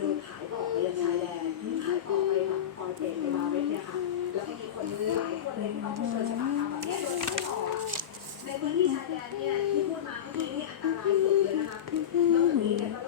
โดนขายต่อไปยังชายแดนขายต่อไปแบบปอยเปตไปมาเวทเนี่ยค่ะแล้วก็มีคนหลายคนเลยที่ต้องเผชิญชะตากรรมแบบนี้โดนขายต่อในพื้นที่ชายแดนเนี่ยที่พูดมาเมื่อกี้นี่อันตรายสุดเลยนะคะนอกจากนี้เนี่ยก็